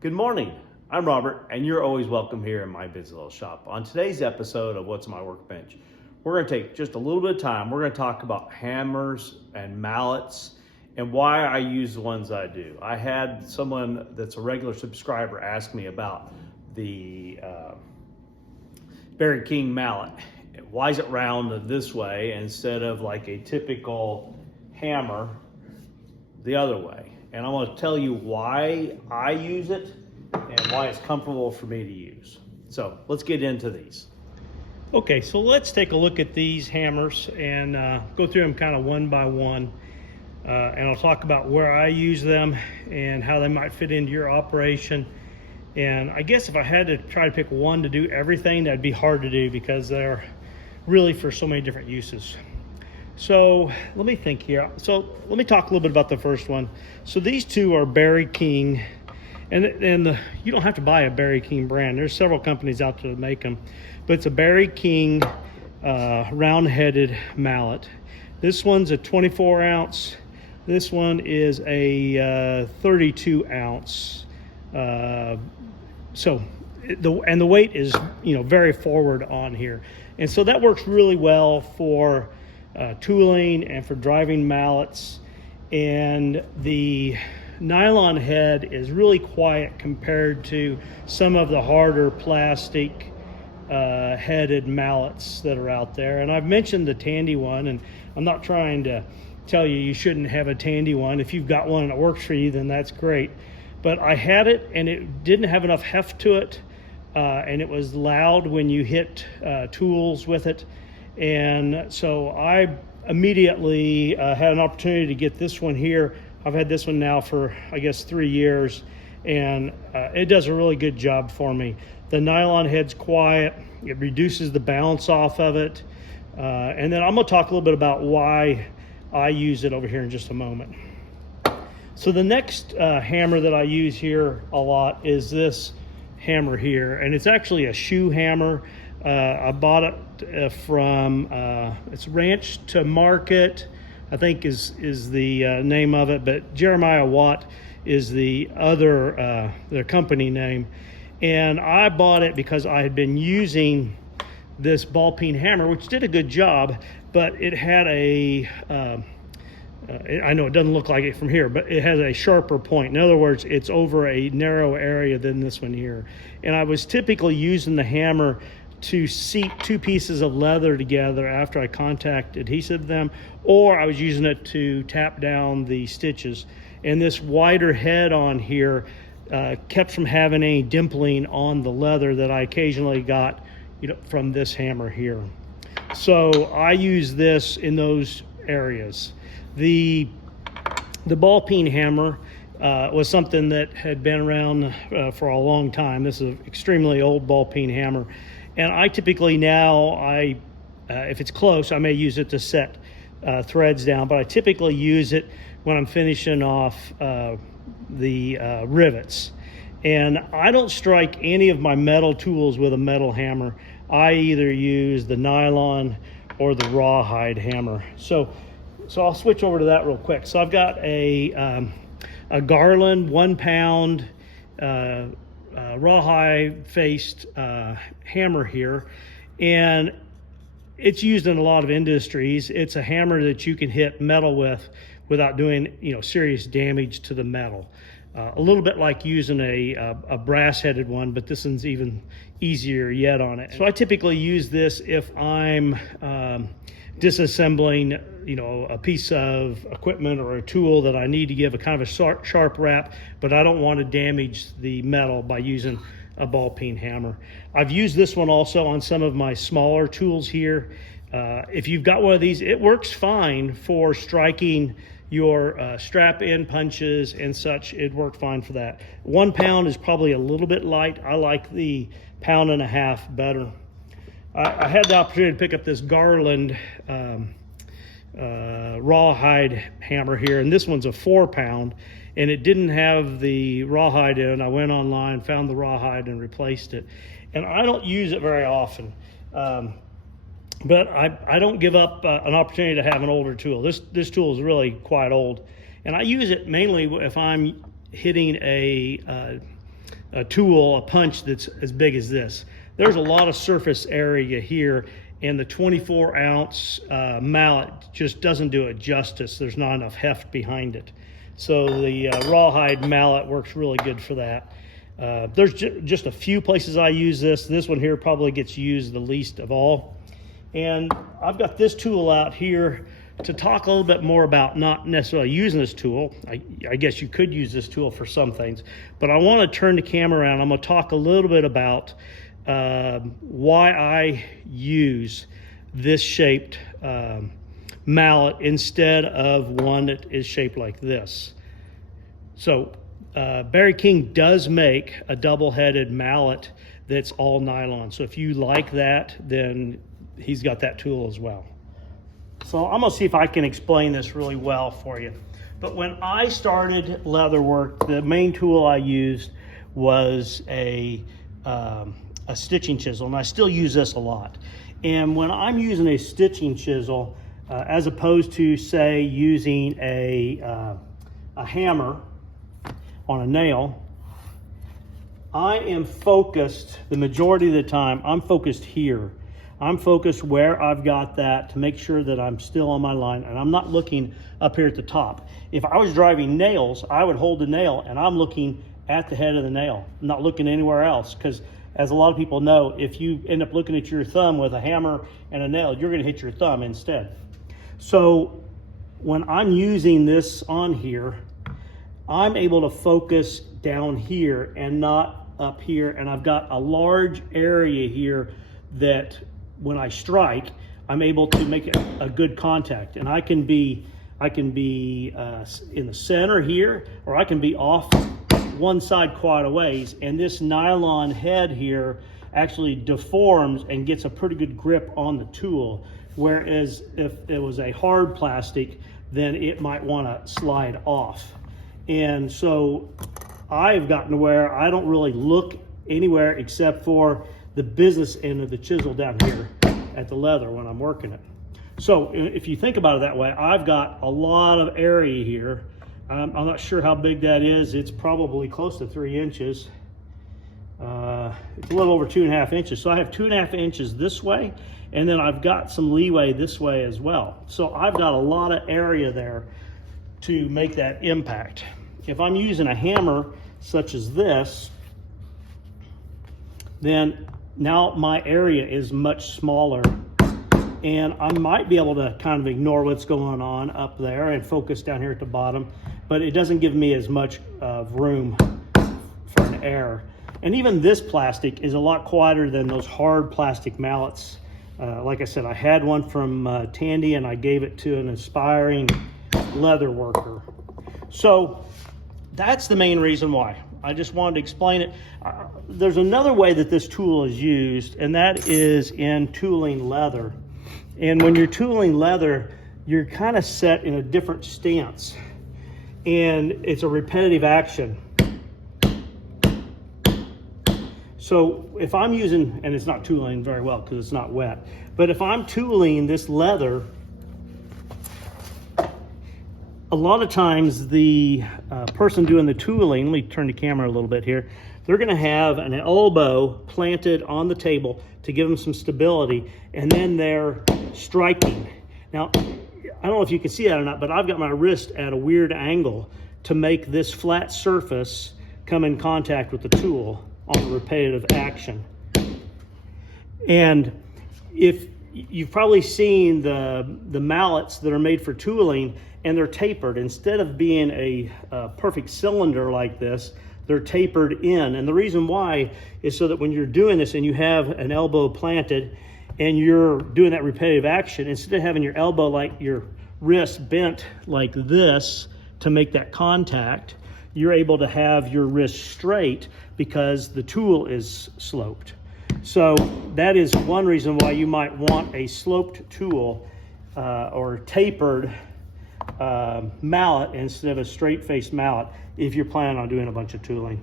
Good morning, I'm Robert, and you're always welcome here in my busy little shop. On today's episode of What's on My Workbench, we're going to take just a little bit of time. We're going to talk about hammers and mallets and why I use the ones I do. I had someone that's a regular subscriber ask me about the Barry King mallet. Why is it round this way instead of like a typical hammer the other way? And I want to tell you why I use it and why it's comfortable for me to use. So let's get into these. Okay, so let's take a look at these hammers and go through them kind of one by one. And I'll talk about where I use them and how they might fit into your operation. And I guess if I had to try to pick one to do everything, that'd be hard to do because they're really for so many different uses. So let me think here. So let me talk a little bit about the first one. So these two are Barry King, and you don't have to buy a Barry King brand. There's several companies out there that make them, but it's a Barry King round-headed mallet. This one's a 24 ounce. This one is a 32 ounce. So the weight is very forward on here, and so that works really well for tooling and for driving mallets. And the nylon head is really quiet compared to some of the harder plastic headed mallets that are out there. And I've mentioned the Tandy one, and I'm not trying to tell you shouldn't have a Tandy one. If you've got one that works for you, then that's great. But I had it and it didn't have enough heft to it, and it was loud when you hit tools with it. And so I immediately had an opportunity to get this one here. I've had this one now for, I guess, 3 years, and it does a really good job for me. The nylon head's quiet. It reduces the bounce off of it. And then I'm going to talk a little bit about why I use it over here in just a moment. So the next hammer that I use here a lot is this hammer here, and it's actually a shoe hammer. I bought it from it's Ranch to Market, I think is the name of it, but Jeremiah Watt is the other the company name. And I bought it because I had been using this ballpeen hammer, which did a good job, but it had a I know it doesn't look like it from here, but it has a sharper point. In other words, it's over a narrow area than this one here. And I was typically using the hammer to seat two pieces of leather together after I contact adhesive them, or I was using it to tap down the stitches. And this wider head on here kept from having any dimpling on the leather that I occasionally got from this hammer here. So I use this in those areas. The ballpeen hammer was something that had been around for a long time. This is an extremely old ballpeen hammer. And I typically now, if it's close, I may use it to set threads down, but I typically use it when I'm finishing off the rivets. And I don't strike any of my metal tools with a metal hammer. I either use the nylon or the rawhide hammer. So I'll switch over to that real quick. So I've got a Garland 1 pound rawhide faced hammer here, and it's used in a lot of industries. It's a hammer that you can hit metal with without doing serious damage to the metal. A little bit like using a brass headed one, but this one's even easier yet on it. So I typically use this if I'm disassembling a piece of equipment or a tool that I need to give a kind of a sharp wrap, but I don't want to damage the metal by using a ballpeen hammer. I've used this one also on some of my smaller tools here. If you've got one of these, it works fine for striking your strap-in punches and such. It worked fine for that. 1 pound is probably a little bit light. I like the 1.5 pounds better. I had the opportunity to pick up this Garland rawhide hammer here, and this one's a 4 pound, and it didn't have the rawhide in. I went online, found the rawhide, and replaced it. And I don't use it very often, but I don't give up an opportunity to have an older tool. This tool is really quite old, and I use it mainly if I'm hitting a a punch that's as big as this. There's a lot of surface area here, and the 24-ounce mallet just doesn't do it justice. There's not enough heft behind it. So the Rawhide mallet works really good for that. There's just a few places I use this. This one here probably gets used the least of all. And I've got this tool out here to talk a little bit more about not necessarily using this tool. I guess you could use this tool for some things, but I want to turn the camera around. I'm going to talk a little bit about why I use this shaped mallet instead of one that is shaped like this. So Barry King does make a double-headed mallet that's all nylon. So if you like that, then he's got that tool as well. So I'm gonna see if I can explain this really well for you. But when I started Leatherwork, the main tool I used was a stitching chisel, and I still use this a lot. And when I'm using a stitching chisel, as opposed to say using a hammer on a nail, I am focused, the majority of the time, I'm focused here. I'm focused where I've got that to make sure that I'm still on my line, and I'm not looking up here at the top. If I was driving nails, I would hold the nail and I'm looking at the head of the nail, I'm not looking anywhere else, because as a lot of people know, if you end up looking at your thumb with a hammer and a nail, you're gonna hit your thumb instead. So when I'm using this on here, I'm able to focus down here and not up here, and I've got a large area here that when I strike, I'm able to make a good contact, and I can be in the center here, or I can be off one side quite a ways, and this nylon head here actually deforms and gets a pretty good grip on the tool, whereas if it was a hard plastic, then it might want to slide off. And so I've gotten to where I don't really look anywhere except for the business end of the chisel down here at the leather when I'm working it. So if you think about it that way, I've got a lot of area here. I'm not sure how big that is. It's probably close to 3 inches. It's a little over 2.5 inches. So I have 2.5 inches this way, and then I've got some leeway this way as well. So I've got a lot of area there to make that impact. If I'm using a hammer such as this, then now my area is much smaller, and I might be able to kind of ignore what's going on up there and focus down here at the bottom, but it doesn't give me as much room for an error. And even this plastic is a lot quieter than those hard plastic mallets. Like I said, I had one from Tandy, and I gave it to an aspiring leather worker. So that's the main reason why. I just wanted to explain it. There's another way that this tool is used, and that is in tooling leather. And when you're tooling leather, you're kind of set in a different stance, and it's a repetitive action. So if I'm using, and it's not tooling very well because it's not wet, but if I'm tooling this leather, a lot of times the person doing the tooling, let me turn the camera a little bit here, they're gonna have an elbow planted on the table to give them some stability, and then they're striking. Now, I don't know if you can see that or not, but I've got my wrist at a weird angle to make this flat surface come in contact with the tool on the repetitive action. And if you've probably seen the mallets that are made for tooling, and they're tapered. Instead of being a perfect cylinder like this, they're tapered in. And the reason why is so that when you're doing this and you have an elbow planted and you're doing that repetitive action, instead of having your elbow, like your wrist, bent like this to make that contact, you're able to have your wrist straight because the tool is sloped. So that is one reason why you might want a sloped tool or tapered mallet instead of a straight-faced mallet if you're planning on doing a bunch of tooling.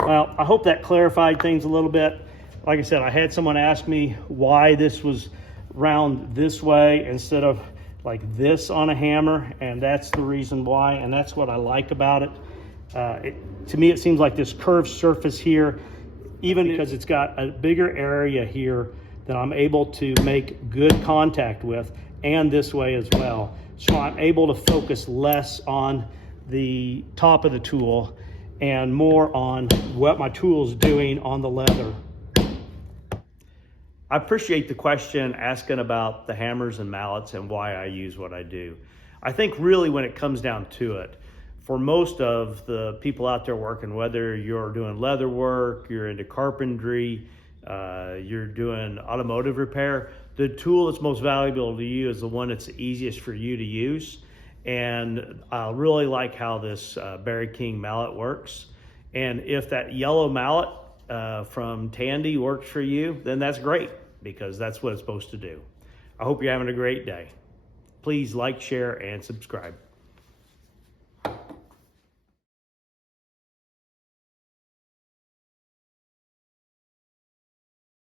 Well, I hope that clarified things a little bit. Like I said, I had someone ask me why this was round this way instead of like this on a hammer, and that's the reason why, and that's what I like about it. To me, it seems like this curved surface here, even because it's got a bigger area here that I'm able to make good contact with, and this way as well. So I'm able to focus less on the top of the tool and more on what my tool is doing on the leather. I appreciate the question asking about the hammers and mallets and why I use what I do. I think really when it comes down to it, for most of the people out there working, whether you're doing leather work, you're into carpentry, you're doing automotive repair, the tool that's most valuable to you is the one that's the easiest for you to use. And I really like how this Barry King mallet works. And if that yellow mallet from Tandy works for you, then that's great, because that's what it's supposed to do. I hope you're having a great day. Please like, share, and subscribe.